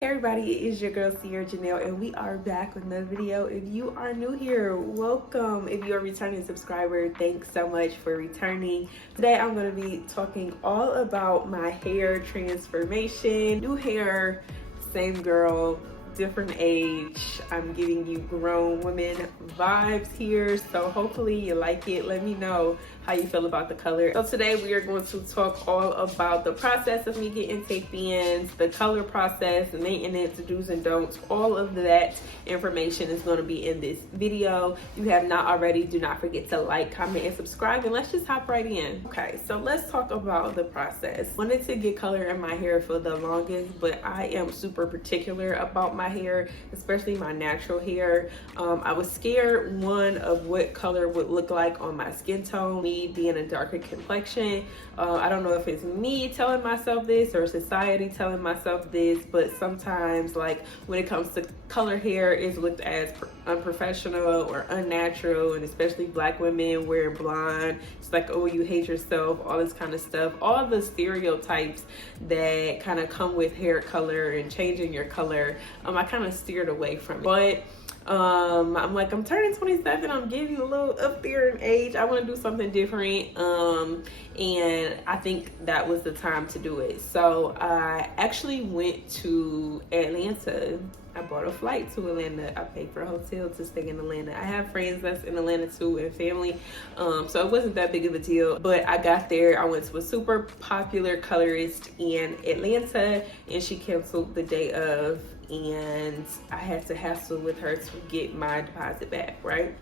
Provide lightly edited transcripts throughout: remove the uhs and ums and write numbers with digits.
Hey everybody, it is your girl Sierra Janelle, and we are back with another video. If you are new here, welcome. If you're a returning subscriber, thanks so much for returning. Today I'm going to be talking all about my hair transformation. New hair, same girl, different age. I'm giving you grown women vibes here, so hopefully you like it. Let me know how you feel about the color. So today we are going to talk all about the process of me getting tape ins, the color process, the maintenance, the do's and don'ts. All of that information is going to be in this video. If you have not already, do not forget to like, comment, and subscribe, and let's just hop right in. Okay, so let's talk about the process. Wanted to get color in my hair for the longest, but I am super particular about my hair, especially my natural hair. I was scared, one, of what color would look like on my skin tone, me being a darker complexion. I don't know if it's me telling myself this or society telling myself this, but sometimes, like, when it comes to color hair, it's looked as unprofessional or unnatural, and especially black women wearing blonde. It's like, oh, you hate yourself, all this kind of stuff. All the stereotypes that kind of come with hair color and changing your color, I kind of steered away from it. But I'm like, I'm turning 27, I'm getting a little up there in age, I want to do something different, and I think that was the time to do it. So I actually went to Atlanta. I bought a flight to Atlanta. I paid for a hotel to stay in Atlanta. I have friends that's in Atlanta too, and family, so it wasn't that big of a deal. But I got there, I went to a super popular colorist in Atlanta, and she canceled the day of, and I had to hassle with her to get my deposit back, right?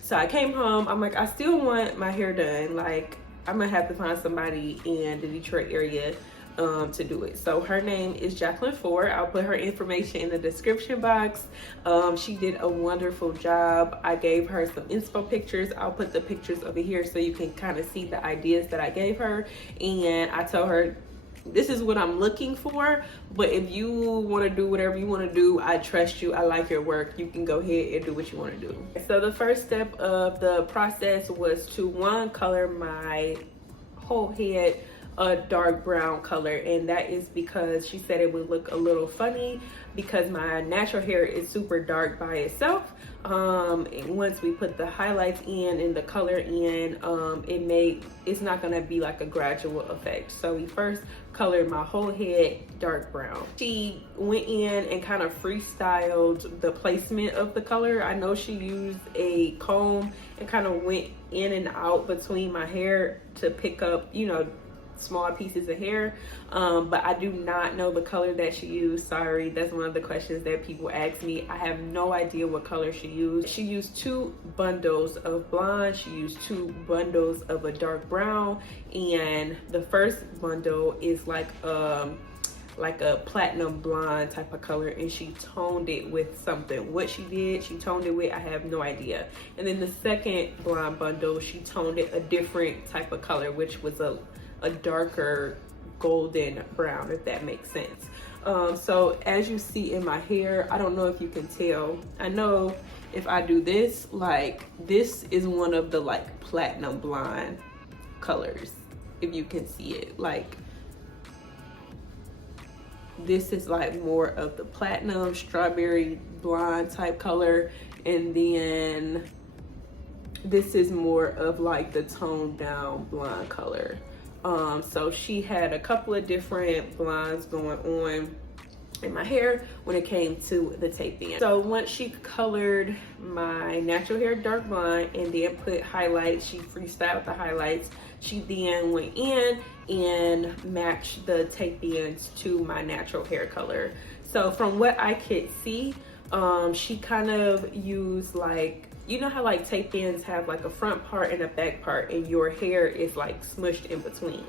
So I came home, I'm like, I still want my hair done. Like, I'm gonna have to find somebody in the Detroit area to do it. So her name is Jacqueline Ford. I'll put her information in the description box. She did a wonderful job. I gave her some inspo pictures. I'll put the pictures over here so you can kind of see the ideas that I gave her. And I told her, this is what I'm looking for, but if you want to do whatever you want to do, I trust you, I like your work, you can go ahead and do what you want to do. So the first step of the process was to, one, color my whole head a dark brown color, and that is because she said it would look a little funny because my natural hair is super dark by itself. And once we put the highlights in and the color in, it's not gonna be like a gradual effect. So we first colored my whole head dark brown. She went in and kind of freestyled the placement of the color. I know she used a comb and kind of went in and out between my hair to pick up, you know, small pieces of hair, but I do not know the color that she used. Sorry, that's one of the questions that people ask me. I have no idea what color she used. She used 2 bundles of blonde, she used 2 bundles of a dark brown, and the first bundle is like a platinum blonde type of color, and she toned it with something. What she did, she toned it with, I have no idea. And then the second blonde bundle, she toned it a different type of color, which was a darker golden brown, if that makes sense. So as you see in my hair, I don't know if you can tell. I know if I do this, like, this is one of the like platinum blonde colors, if you can see it. Like, this is like more of the platinum strawberry blonde type color, and then this is more of like the toned down blonde color. So she had a couple of different blondes going on in my hair when it came to the tape in. So once she colored my natural hair dark blonde and then put highlights, she freestyled the highlights. She then went in and matched the tape ins to my natural hair color. So from what I could see, she kind of used, like, you know how like tape ins have like a front part and a back part, and your hair is like smushed in between.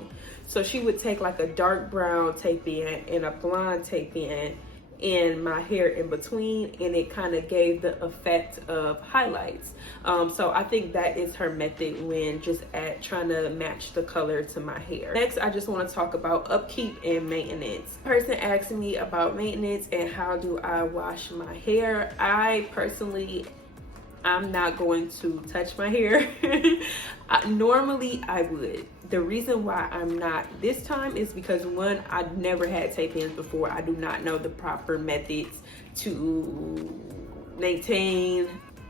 So she would take like a dark brown tape in and a blonde tape in my hair in between, and it kind of gave the effect of highlights. So I think that is her method when just trying to match the color to my hair. Next, I just want to talk about upkeep and maintenance. Person asked me about maintenance and how do I wash my hair. I personally I'm not going to touch my hair. Normally I would. The reason why I'm not this time is because, one, I've never had tape ins before. I do not know the proper methods to maintain,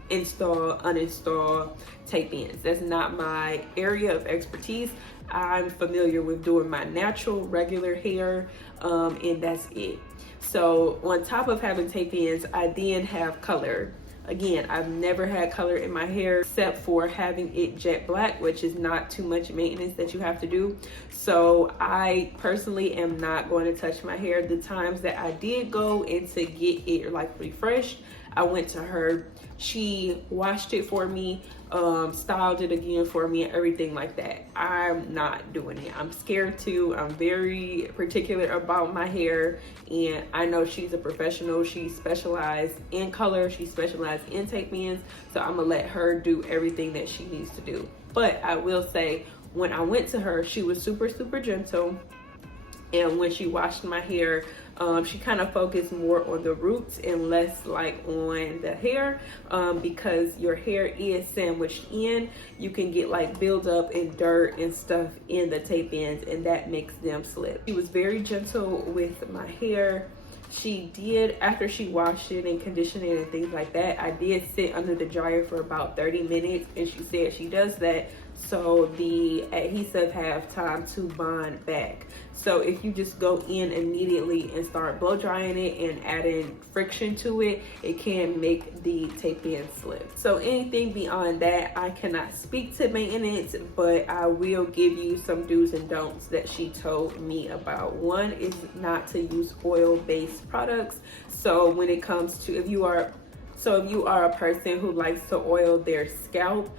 install, uninstall tape ins. That's not my area of expertise. I'm familiar with doing my natural regular hair, and that's it. So on top of having tape ins, I then have color. Again, I've never had color in my hair except for having it jet black, which is not too much maintenance that you have to do. So I personally am not going to touch my hair. The times that I did go and to get it like refreshed, I went to her. She washed it for me, styled it again for me, and everything like that. I'm not doing it. I'm scared to. I'm very particular about my hair, and I know she's a professional. She specialized in color. She specialized in tape ins, so I'm gonna let her do everything that she needs to do. But I will say, when I went to her, she was super, super gentle. And when she washed my hair, she kind of focused more on the roots and less like on the hair, because your hair is sandwiched in. You can get like buildup and dirt and stuff in the tape ends, and that makes them slip. She was very gentle with my hair. She did, after she washed it and conditioned it and things like that, I did sit under the dryer for about 30 minutes, and she said she does that so the adhesive have time to bond back. So if you just go in immediately and start blow drying it and adding friction to it, it can make the tape in slip. So anything beyond that, I cannot speak to maintenance, but I will give you some do's and don'ts that she told me about. One is not to use oil-based products. So when it comes to, if you are a person who likes to oil their scalp,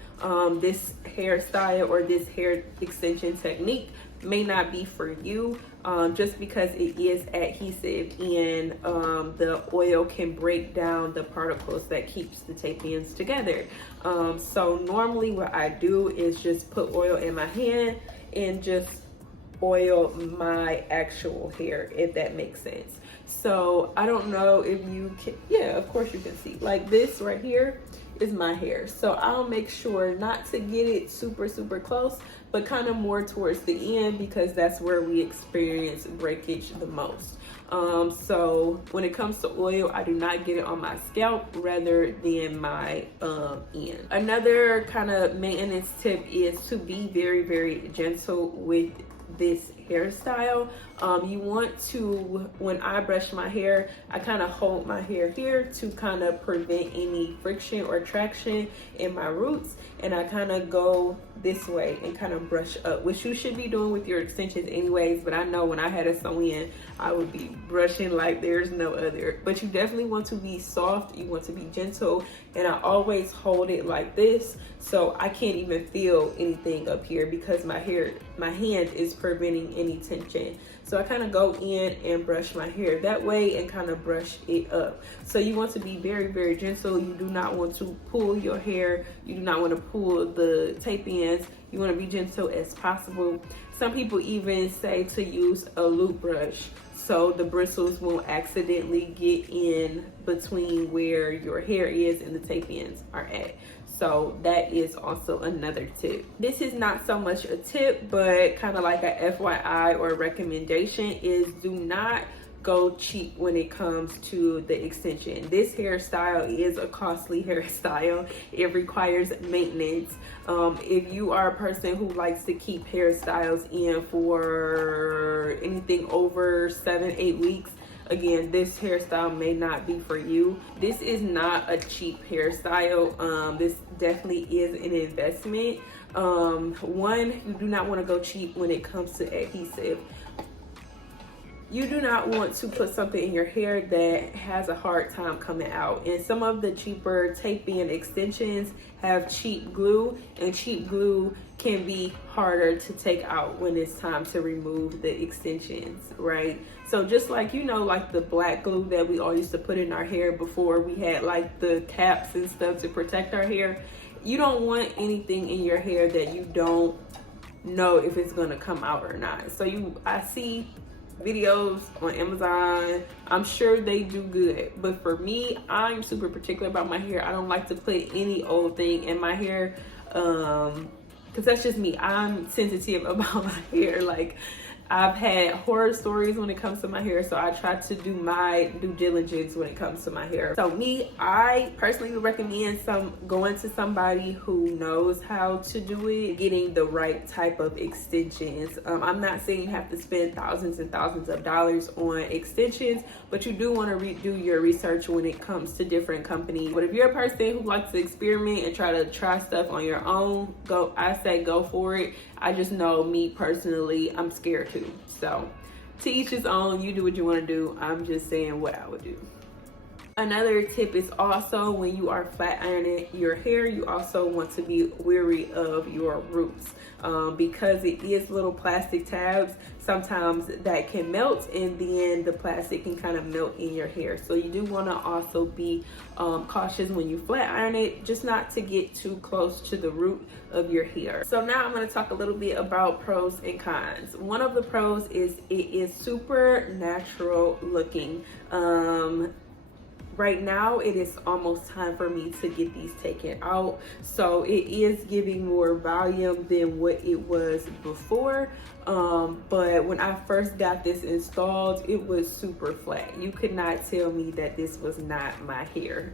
this hairstyle or this hair extension technique may not be for you, just because it is adhesive, and the oil can break down the particles that keeps the tape ends together. So normally what I do is just put oil in my hand and just oil my actual hair, if that makes sense. So I don't know if you can, yeah, of course you can see, like this right here is my hair. So I'll make sure not to get it super, super close, but kind of more towards the end, because that's where we experience breakage the most. So when it comes to oil, I do not get it on my scalp rather than my end. Another kind of maintenance tip is to be very, very gentle with this hairstyle. You want to, when I brush my hair, I kind of hold my hair here to kind of prevent any friction or traction in my roots, and I kind of go this way and kind of brush up, which you should be doing with your extensions anyways, but I know when I had a sew-in, I would be brushing like there's no other. But you definitely want to be soft, you want to be gentle, and I always hold it like this, so I can't even feel anything up here because my hand is preventing any tension. So I kind of go in and brush my hair that way and kind of brush it up. So you want to be very, very gentle. You do not want to pull your hair. You do not want to pull the tape ends. You want to be gentle as possible. Some people even say to use a loop brush so the bristles won't accidentally get in between where your hair is and the tape ends are at. So that is also another tip. This is not so much a tip, but kind of like a FYI or a recommendation, is do not go cheap when it comes to the extension. This hairstyle is a costly hairstyle. It requires maintenance. If you are a person who likes to keep hairstyles in for anything over 7-8 weeks, again, this hairstyle may not be for you. This is not a cheap hairstyle. This definitely is an investment. One, you do not want to go cheap when it comes to adhesive. You do not want to put something in your hair that has a hard time coming out. And some of the cheaper tape-in extensions have cheap glue, and cheap glue can be harder to take out when it's time to remove the extensions, right? So just like, you know, like the black glue that we all used to put in our hair before we had like the caps and stuff to protect our hair, you don't want anything in your hair that you don't know if it's gonna come out or not. So I see videos on Amazon. I'm sure they do good, but for me, I'm super particular about my hair. I don't like to put any old thing in my hair, because that's just me. I'm sensitive about my hair. Like, I've had horror stories when it comes to my hair, so I try to do my due diligence when it comes to my hair. So me, I personally would recommend going to somebody who knows how to do it, getting the right type of extensions. I'm not saying you have to spend thousands and thousands of dollars on extensions, but you do want to do your research when it comes to different companies. But if you're a person who likes to experiment and try stuff on your own, I say go for it. I just know, me personally, I'm scared too. So to each his own, you do what you want to do. I'm just saying what I would do. Another tip is also, when you are flat ironing your hair, you also want to be wary of your roots, because it is little plastic tabs. Sometimes that can melt, and then the plastic can kind of melt in your hair. So you do want to also be cautious when you flat iron it, just not to get too close to the root of your hair. So now I'm going to talk a little bit about pros and cons. One of the pros is it is super natural looking. Right now, it is almost time for me to get these taken out. So it is giving more volume than what it was before. But when I first got this installed, it was super flat. You could not tell me that this was not my hair.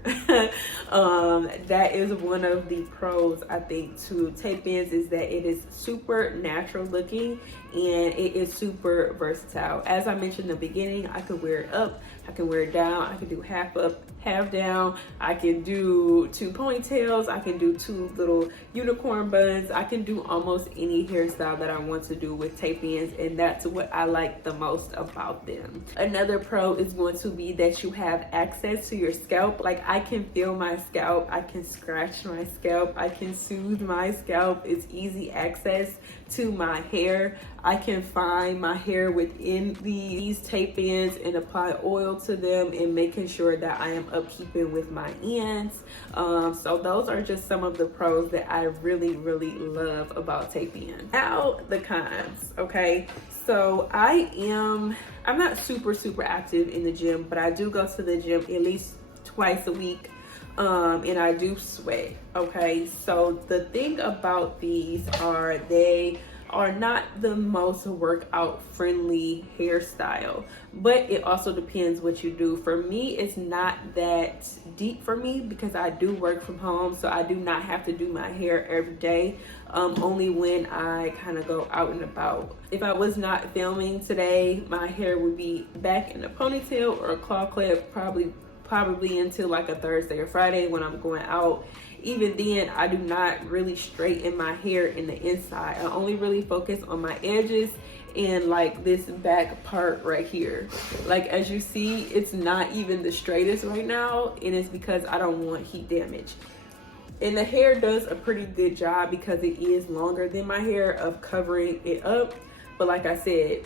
That is one of the pros, I think, to tape-ins, is that it is super natural looking and it is super versatile. As I mentioned in the beginning, I could wear it up, I can wear it down, I can do half up, half down, I can do 2 ponytails, I can do 2 little unicorn buns, I can do almost any hairstyle that I want to do with tape-ins, and that's what I like the most about them. Another pro is going to be that you have access to your scalp. Like, I can feel my scalp, I can scratch my scalp, I can soothe my scalp. It's easy access to my hair. I can find my hair within these tape-ins and apply oil to them, and making sure that I am upkeeping with my ends. So those are just some of the pros that I really love about tape-ins. Now the cons. Okay, so I'm not super active in the gym, but I do go to the gym at least twice a week. And I do sweat. Okay, so the thing about these are they are not the most workout friendly hairstyle, but it also depends what you do. For me, it's not that deep for me because I do work from home, so I do not have to do my hair every day, only when I kind of go out and about. If I was not filming today, my hair would be back in a ponytail or a claw clip, probably until like a Thursday or Friday when I'm going out. Even then, I do not really straighten my hair in the inside. I only really focus on my edges and like this back part right here. Like, as you see, it's not even the straightest right now, and it's because I don't want heat damage. And the hair does a pretty good job because it is longer than my hair of covering it up. But like I said,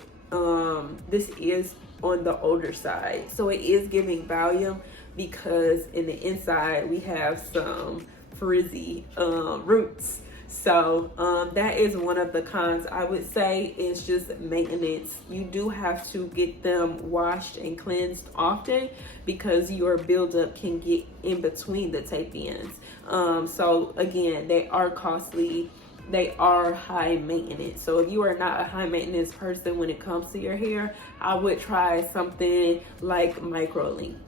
this is on the older side, so it is giving volume because in the inside we have some frizzy roots. So that is one of the cons. I would say is just maintenance. You do have to get them washed and cleansed often because your buildup can get in between the tape-ins. So again, they are costly. They are high maintenance. So if you are not a high maintenance person when it comes to your hair, I would try something like micro links.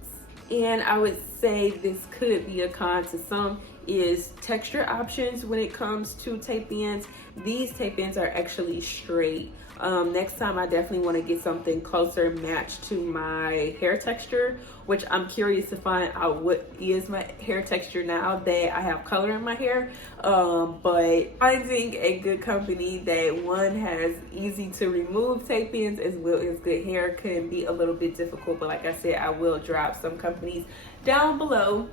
And I would say this could be a con to some is texture options when it comes to tape-ins. These tape-ins are actually straight. Next time I definitely want to get something closer matched to my hair texture, which I'm curious to find out what is my hair texture now that I have color in my hair. But finding a good company that one has easy to remove tape-ins as well as good hair can be a little bit difficult. But like I said, I will drop some companies down below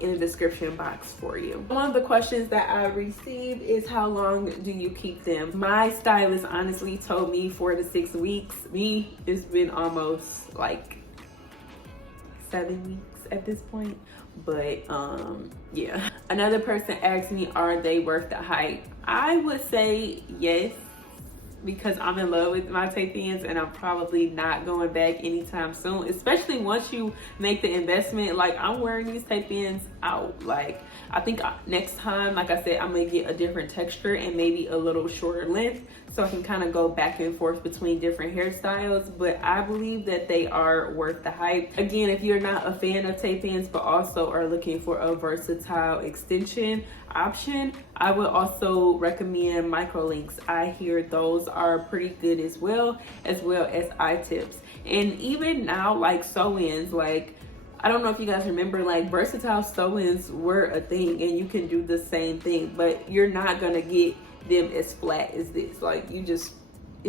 in the description box for you. One of the questions that I received is how long do you keep them? My stylist honestly told me 4 to 6 weeks. Me, it's been almost like 7 weeks at this point. But yeah. Another person asked me, are they worth the hype? I would say yes. because I'm in love with my tape ends and I'm probably not going back anytime soon, especially once you make the investment. Like, I'm wearing these tape ends out. Like, I think next time, like I said, I'm gonna get a different texture and maybe a little shorter length so I can kind of go back and forth between different hairstyles. But I believe that they are worth the hype. Again, if you're not a fan of tape ends but also are looking for a versatile extension option, I would also recommend micro links. I hear those are pretty good as well as I-tips. And even now, like sew-ins, like, I don't know if you guys remember, like, versatile sew-ins were a thing and you can do the same thing, but you're not gonna get them as flat as this. Like, it's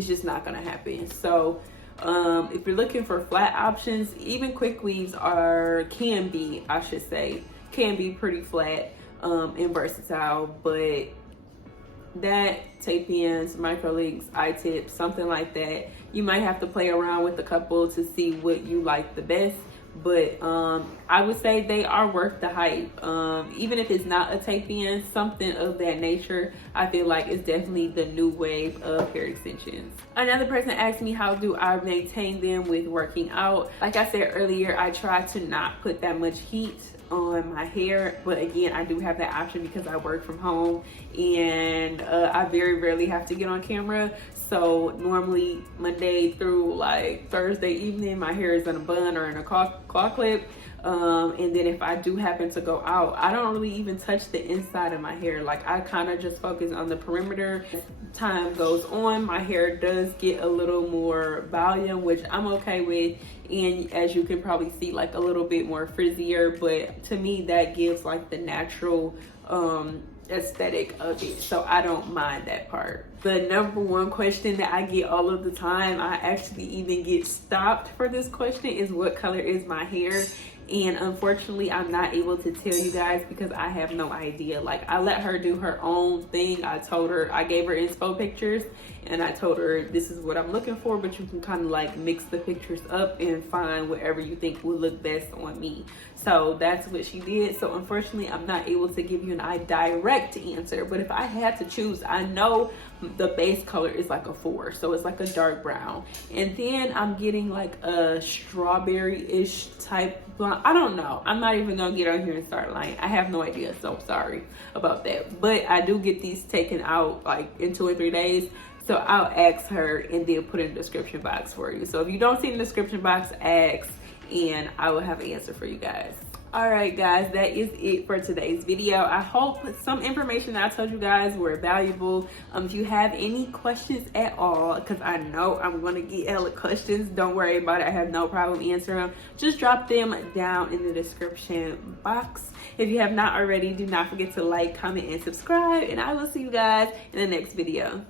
just not gonna happen. So if you're looking for flat options, even quick weaves can be pretty flat and versatile. But that tape ends, micro links, I-tips, something like that, you might have to play around with a couple to see what you like the best. But I would say they are worth the hype. Even if it's not a tape end, something of that nature, I feel like it's definitely the new wave of hair extensions. Another person asked me, how do I maintain them with working out? Like I said earlier, I try to not put that much heat on my hair, but again, I do have that option because I work from home and I very rarely have to get on camera. So normally Monday through like Thursday evening, my hair is in a bun or in a claw clip. And then if I do happen to go out, I don't really even touch the inside of my hair. Like, I kind of just focus on the perimeter. As time goes on, my hair does get a little more volume, which I'm okay with. And as you can probably see, like a little bit more frizzier, but to me that gives like the natural aesthetic of it, so I don't mind that part. The number one question that I get all of the time, I actually even get stopped for this question, is what color is my hair? And unfortunately, I'm not able to tell you guys because I have no idea. Like, I let her do her own thing. I gave her inspo pictures and I told her this is what I'm looking for, but you can kind of like mix the pictures up and find whatever you think will look best on me. So that's what she did. So unfortunately, I'm not able to give you an direct answer, but if I had to choose, I know the base color is like a 4, so it's like a dark brown, and then I'm getting like a strawberry-ish type blonde. I don't know, I'm not even gonna get on here and start lying. I have no idea, so sorry about that. But I do get these taken out like in 2 or 3 days, so I'll ask her and then put in the description box for you. So if you don't see in the description box, ask and I will have an answer for you guys. All right, guys, that is it for today's video. I hope some information that I told you guys were valuable. If you have any questions at all, because I know I'm going to get hella questions, don't worry about it. I have no problem answering them. Just drop them down in the description box. If you have not already, do not forget to like, comment, and subscribe, and I will see you guys in the next video.